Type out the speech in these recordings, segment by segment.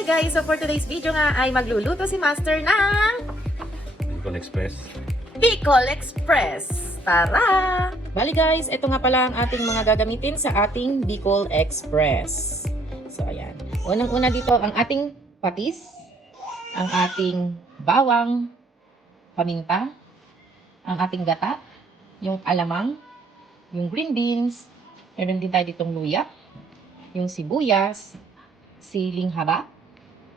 Hi guys! So for today's video nga ay magluluto si Master ng Bicol Express. Bicol Express! Tara! Bali guys, ito nga pala ang ating mga gagamitin sa ating Bicol Express. So ayan. Unang-una dito ang ating patis, ang ating bawang, paminta, ang ating gata, yung alamang, yung green beans, meron din tayo ditong luya, yung sibuyas, siling haba,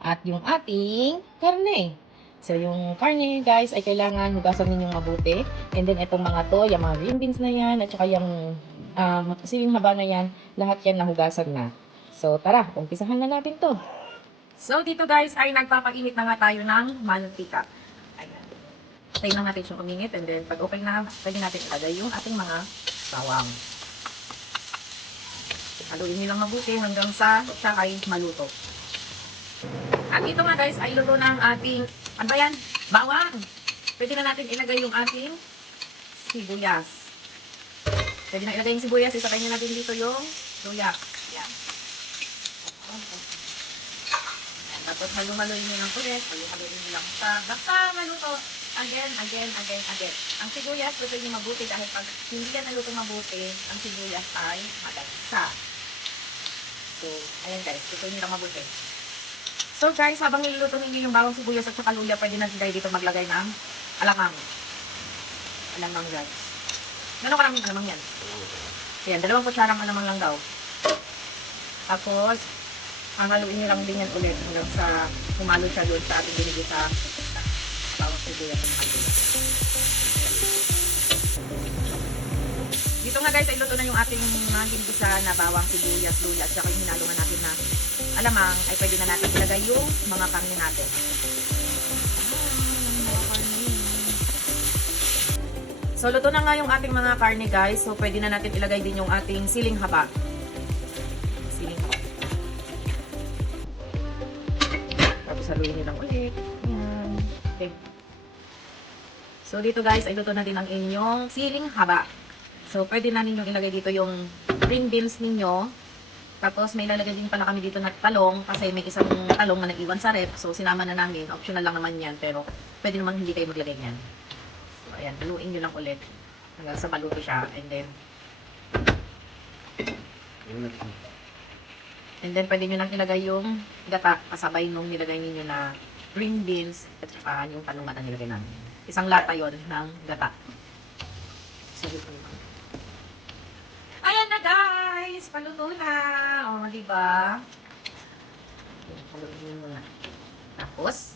at yung ating karne. So, yung karne, guys, ay kailangan hugasan ninyong mabuti. And then, itong mga to, yung mga green beans na yan, at saka yung siling haba na yan, lahat yan nahugasan na. So, tara, umpisahan na natin to. So, dito guys, ay nagpapainit na nga tayo ng mantika. Ayan. Tayo na natin siyang uminit. And then, pag okay na, pwede natin ilagay yung ating mga bawang. Haluin nyo lang mabuti hanggang sa siya ay maluto. At ito nga guys, ay luto na ang ating, ano ba yan? Bawang! Pwede na natin ilagay yung ating sibuyas. Pwede na ilagay yung sibuyas, isakay na natin dito yung luya. Yan. Tapos haluin nyo lang ulit, haluin nyo lang sa basta maluto. Again. Ang sibuyas, luto nyo mabuti dahil pag hindi yan naluto mabuti, ang sibuyas ay magansa. So, ayan guys, luto nyo lang mabuti. So guys, habang niluluto ninyo yung bawang sibuyas at saka luya, pwede na tayo dito maglagay ng alamang. Alamang guys. Gano'ng karaming alamang yan? Ayan, 2 kutsarang alamang lang daw. Tapos, haluin nyo lang din yan ulit hanggang sa humalo siya doon sa ating binigay sa bawang sibuyas at saka luya. Dito nga guys, ay luto na yung ating mga ginigisa na bawang sibuyas, luya at saka yung hinalungan natin na alamang, ay pwede na natin ilagay yung mga karne natin. So, luto na nga yung ating mga karne guys. So, pwede na natin ilagay din yung ating siling haba. Siling haba. Tapos haluin nyo lang ulit. Yan. Okay. So, dito guys, ay luto na din ang inyong siling haba. So, pwede na ninyong ilagay dito yung green beans ninyo. Tapos, may lalagay din pala kami dito na talong kasi may isang talong na nag-iwan sa rep. So, sinama na namin. Optional lang naman yan. Pero, pwede naman hindi kayo maglagay yan. So, ayan. Haluin nyo lang ulit. Hanggang sa maluto siya. And then, pwede nyo lang ilagay yung gata. Kasabay nung nilagay ninyo na green beans. At saka yung talong na nilagay namin. Isang lata yon ng gata. So, ayan na guys! Paluto na! O, diba? Haluin nyo muna. Tapos,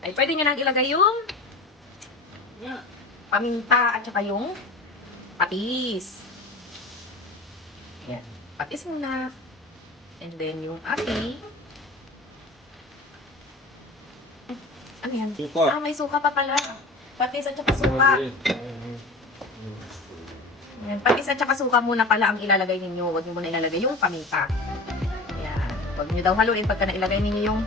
ay pwede nyo nang ilagay yung paminta at saka yung patis. Ayan. Patis muna. And then yung ating ano yan? Suka. May suka pa pala. Patis at saka suka. Ayan, patis at saka suka muna pala ang ilalagay ninyo. Huwag nyo muna ilalagay yung paminta. Ayan. Huwag nyo daw haluin pagka nailagay ninyo yung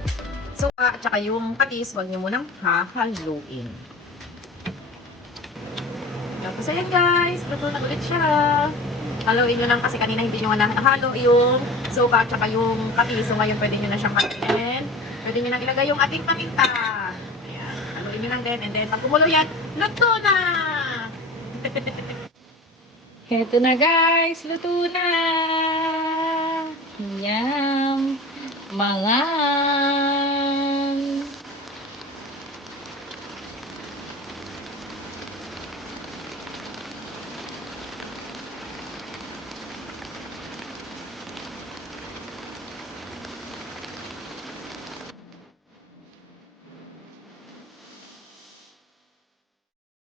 suka at saka yung patis. Huwag nyo munang hahaluin. Tapos ayan guys. Luto na ulit siya. Haluin nyo lang kasi kanina hindi nyo nahalo yung suka at saka yung patis. So ngayon pwede nyo na siyang haluin. Pwede nyo na ilagay yung ating paminta. Ayan. Haluin nyo lang din. And then pag kumulo yan, luto na! Heto na guys, luto na! Yum! Mga